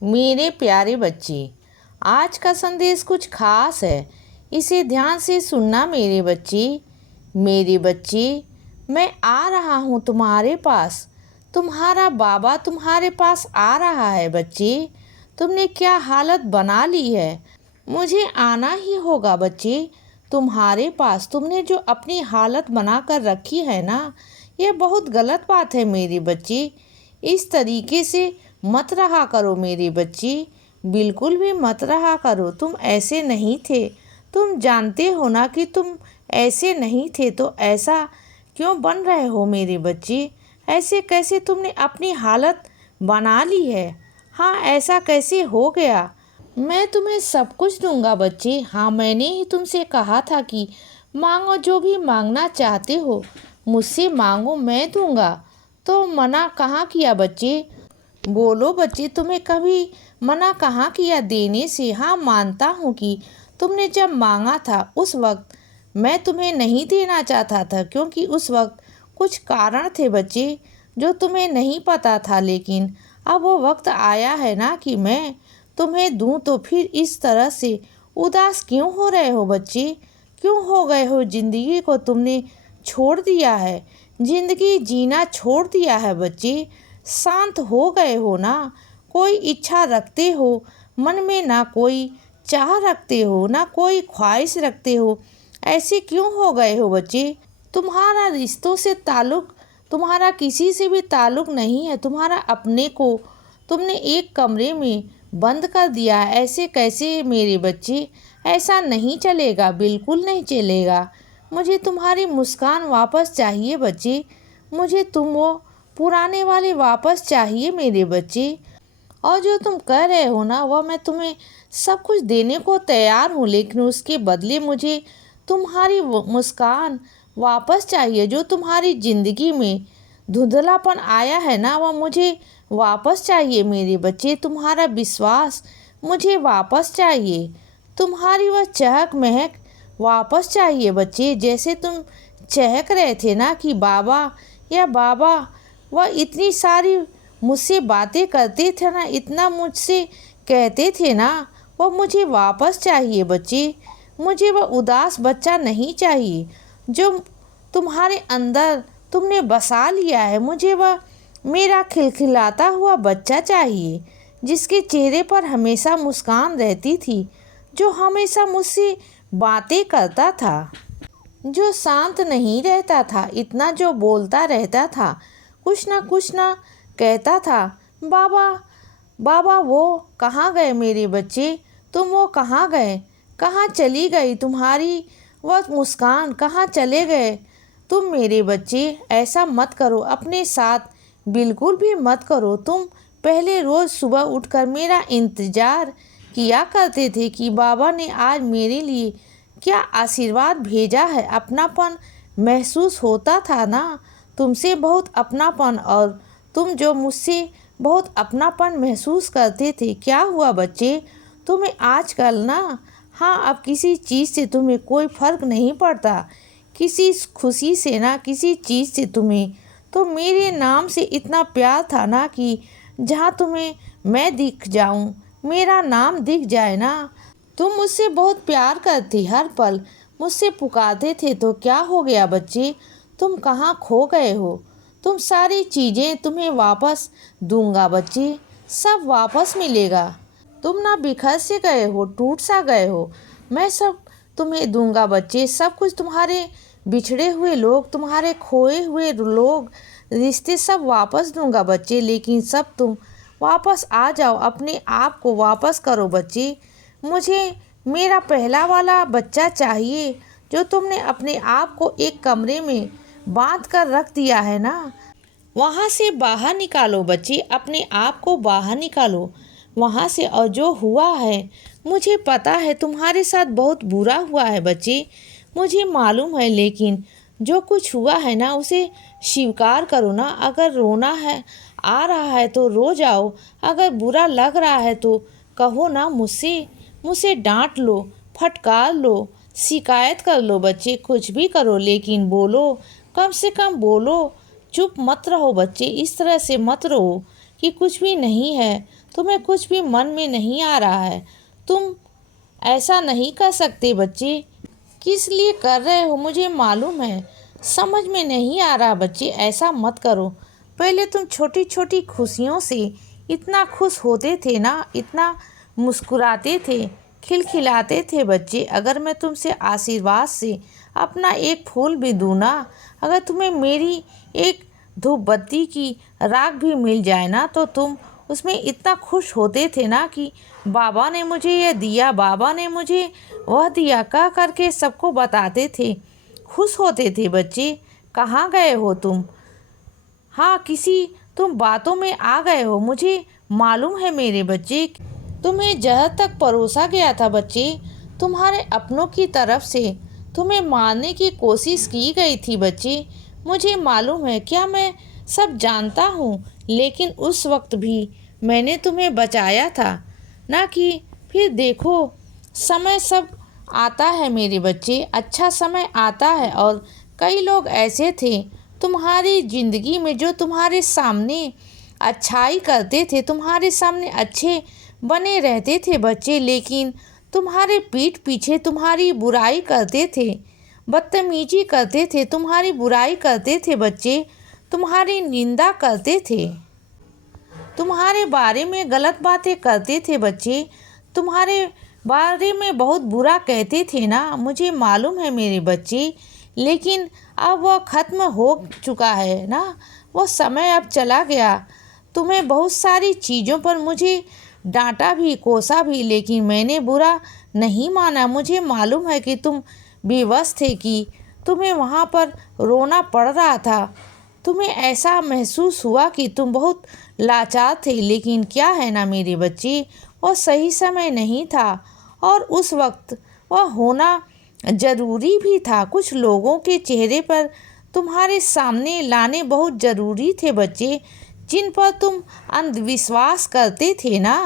मेरे प्यारे बच्चे, आज का संदेश कुछ खास है। इसे ध्यान से सुनना मेरे बच्चे। मेरे बच्चे, मैं आ रहा हूँ तुम्हारे पास। तुम्हारा बाबा तुम्हारे पास आ रहा है बच्चे। तुमने क्या हालत बना ली है। मुझे आना ही होगा बच्चे तुम्हारे पास। तुमने जो अपनी हालत बना कर रखी है ना, ये बहुत गलत बात है मेरे बच्चे। इस तरीके से मत रहा करो मेरे बच्चे, बिल्कुल भी मत रहा करो। तुम ऐसे नहीं थे। तुम जानते हो ना कि तुम ऐसे नहीं थे, तो ऐसा क्यों बन रहे हो मेरे बच्चे। ऐसे कैसे तुमने अपनी हालत बना ली है। हाँ, ऐसा कैसे हो गया। मैं तुम्हें सब कुछ दूंगा बच्चे। हाँ, मैंने ही तुमसे कहा था कि मांगो, जो भी मांगना चाहते हो मुझसे मांगो, मैं दूंगा। तो मना कहाँ किया बच्चे। बोलो बच्चे, तुम्हें कभी मना कहाँ किया देने से। हाँ, मानता हूँ कि तुमने जब मांगा था उस वक्त मैं तुम्हें नहीं देना चाहता था, क्योंकि उस वक्त कुछ कारण थे बच्चे जो तुम्हें नहीं पता था। लेकिन अब वो वक्त आया है ना कि मैं तुम्हें दूं। तो फिर इस तरह से उदास क्यों हो रहे हो बच्चे। क्यों हो गए हो। ज़िंदगी को तुमने छोड़ दिया है। ज़िंदगी जीना छोड़ दिया है बच्चे। शांत हो गए हो ना। कोई इच्छा रखते हो मन में, ना कोई चाह रखते हो, ना कोई ख्वाहिश रखते हो। ऐसे क्यों हो गए हो बच्चे। तुम्हारा रिश्तों से ताल्लुक, तुम्हारा किसी से भी ताल्लुक नहीं है। तुम्हारा अपने को तुमने एक कमरे में बंद कर दिया है। ऐसे कैसे मेरे बच्चे। ऐसा नहीं चलेगा, बिल्कुल नहीं चलेगा। मुझे तुम्हारी मुस्कान वापस चाहिए बच्चे। मुझे तुम वो पुराने वाले वापस चाहिए मेरे बच्चे। और जो तुम कह रहे हो ना, वह मैं तुम्हें सब कुछ देने को तैयार हूँ, लेकिन उसके बदले मुझे तुम्हारी वो मुस्कान वापस चाहिए। जो तुम्हारी ज़िंदगी में धुंधलापन आया है ना, वह मुझे वापस चाहिए मेरे बच्चे। तुम्हारा विश्वास मुझे वापस चाहिए। तुम्हारी वह चहक महक वापस चाहिए बच्चे। जैसे तुम चहक रहे थे ना कि बाबा या बाबा, वह इतनी सारी मुझसे बातें करते थे ना, इतना मुझसे कहते थे ना, वह मुझे वापस चाहिए बच्चे। मुझे वह उदास बच्चा नहीं चाहिए जो तुम्हारे अंदर तुमने बसा लिया है। मुझे वह मेरा खिलखिलाता हुआ बच्चा चाहिए, जिसके चेहरे पर हमेशा मुस्कान रहती थी, जो हमेशा मुझसे बातें करता था, जो शांत नहीं रहता था, इतना जो बोलता रहता था, कुछ ना कहता था। बाबा, बाबा वो कहाँ गए मेरे बच्चे। तुम वो कहाँ गए, कहाँ चली गई तुम्हारी वह मुस्कान, कहाँ चले गए तुम मेरे बच्चे। ऐसा मत करो अपने साथ, बिल्कुल भी मत करो। तुम पहले रोज़ सुबह उठकर मेरा इंतज़ार किया करते थे कि बाबा ने आज मेरे लिए क्या आशीर्वाद भेजा है। अपनापन महसूस होता था ना तुमसे, बहुत अपनापन। और तुम जो मुझसे बहुत अपनापन महसूस करते थे। क्या हुआ बच्चे तुम्हें आजकल ना। हाँ, अब किसी चीज़ से तुम्हें कोई फ़र्क नहीं पड़ता, किसी खुशी से ना, किसी चीज़ से तुम्हें। तो मेरे नाम से इतना प्यार था ना कि जहाँ तुम्हें मैं दिख जाऊँ, मेरा नाम दिख जाए ना। तुम मुझसे बहुत प्यार करते, हर पल मुझसे पुकारते थे। तो क्या हो गया बच्चे, तुम कहाँ खो गए हो। तुम सारी चीज़ें तुम्हें वापस दूंगा बच्चे, सब वापस मिलेगा। तुम ना बिखर से गए हो, टूट सा गए हो, मैं सब तुम्हें दूंगा बच्चे। सब कुछ, तुम्हारे बिछड़े हुए लोग, तुम्हारे खोए हुए लोग, रिश्ते सब वापस दूंगा बच्चे। लेकिन सब तुम वापस आ जाओ, अपने आप को वापस करो बच्चे। मुझे मेरा पहला वाला बच्चा चाहिए, जो तुमने अपने आप को एक कमरे में बांध कर रख दिया है ना, वहाँ से बाहर निकालो बच्चे। अपने आप को बाहर निकालो वहाँ से। और जो हुआ है, मुझे पता है तुम्हारे साथ बहुत बुरा हुआ है बच्चे, मुझे मालूम है। लेकिन जो कुछ हुआ है ना, उसे स्वीकार करो ना। अगर रोना है आ रहा है तो रो जाओ, अगर बुरा लग रहा है तो कहो ना मुझसे। मुझसे डांट लो, फटकार लो, शिकायत कर लो बच्चे, कुछ भी करो, लेकिन बोलो, कम से कम बोलो। चुप मत रहो बच्चे, इस तरह से मत रहो कि कुछ भी नहीं है। तुम्हें कुछ भी मन में नहीं आ रहा है। तुम ऐसा नहीं कर सकते बच्चे। किस लिए कर रहे हो मुझे मालूम है। समझ में नहीं आ रहा बच्चे, ऐसा मत करो। पहले तुम छोटी छोटी खुशियों से इतना खुश होते थे ना, इतना मुस्कुराते थे, खिलखिलाते थे बच्चे। अगर मैं तुमसे आशीर्वाद से अपना एक फूल भी दूँ ना, अगर तुम्हें मेरी एक धूप बत्ती की राख भी मिल जाए ना, तो तुम उसमें इतना खुश होते थे ना कि बाबा ने मुझे ये दिया, बाबा ने मुझे वह दिया कह करके सबको बताते थे, खुश होते थे बच्चे। कहाँ गए हो तुम? हाँ, किसी तुम बातों में आ गए हो, मुझे मालूम है मेरे बच्चे। तुम्हें जहर तक परोसा गया था बच्चे, तुम्हारे अपनों की तरफ से तुम्हें मारने की कोशिश की गई थी बच्चे। मुझे मालूम है, क्या मैं सब जानता हूँ, लेकिन उस वक्त भी मैंने तुम्हें बचाया था ना। कि फिर देखो, समय सब आता है मेरे बच्चे, अच्छा समय आता है। और कई लोग ऐसे थे तुम्हारी ज़िंदगी में जो तुम्हारे सामने अच्छाई करते थे, तुम्हारे सामने अच्छे बने रहते थे बच्चे, लेकिन तुम्हारे पीठ पीछे तुम्हारी बुराई करते थे, बदतमीजी करते थे, तुम्हारी बुराई करते थे बच्चे, तुम्हारी निंदा करते थे, तुम्हारे बारे में गलत बातें करते थे बच्चे, तुम्हारे बारे में बहुत बुरा कहते थे ना। मुझे मालूम है मेरे बच्चे, लेकिन अब वह ख़त्म हो चुका है ना, वो समय अब चला गया। तुम्हें बहुत सारी चीज़ों पर मुझे डांटा भी, कोसा भी, लेकिन मैंने बुरा नहीं माना। मुझे मालूम है कि तुम बेबस थे, कि तुम्हें वहाँ पर रोना पड़ रहा था, तुम्हें ऐसा महसूस हुआ कि तुम बहुत लाचार थे। लेकिन क्या है ना मेरे बच्चे, वो सही समय नहीं था, और उस वक्त वह होना ज़रूरी भी था। कुछ लोगों के चेहरे पर तुम्हारे सामने लाने बहुत ज़रूरी थे बच्चे, जिन पर तुम अंधविश्वास करते थे ना।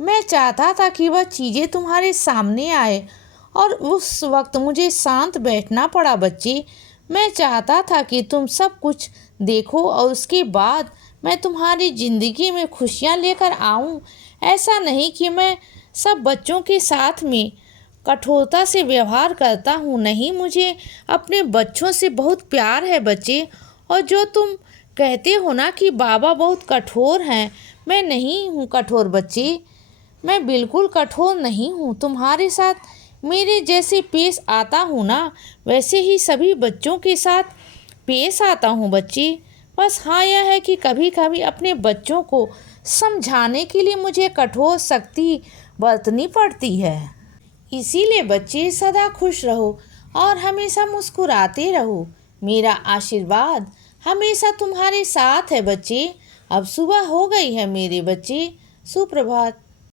मैं चाहता था कि वह चीज़ें तुम्हारे सामने आए, और उस वक्त मुझे शांत बैठना पड़ा बच्चे। मैं चाहता था कि तुम सब कुछ देखो, और उसके बाद मैं तुम्हारी ज़िंदगी में खुशियाँ लेकर आऊँ। ऐसा नहीं कि मैं सब बच्चों के साथ में कठोरता से व्यवहार करता हूँ, नहीं, मुझे अपने बच्चों से बहुत प्यार है बच्चे। और जो तुम कहते हो ना कि बाबा बहुत कठोर हैं, मैं नहीं हूँ कठोर बच्चे, मैं बिल्कुल कठोर नहीं हूँ। तुम्हारे साथ मेरे जैसे पेश आता हूँ ना, वैसे ही सभी बच्चों के साथ पेश आता हूँ बच्चे। बस हाँ, यह है कि कभी कभी अपने बच्चों को समझाने के लिए मुझे कठोर शक्ति बरतनी पड़ती है। इसीलिए बच्चे सदा खुश रहो और हमेशा मुस्कुराते रहो। मेरा आशीर्वाद हमेशा तुम्हारे साथ है बच्चे। अब सुबह हो गई है मेरे बच्चे, सुप्रभात।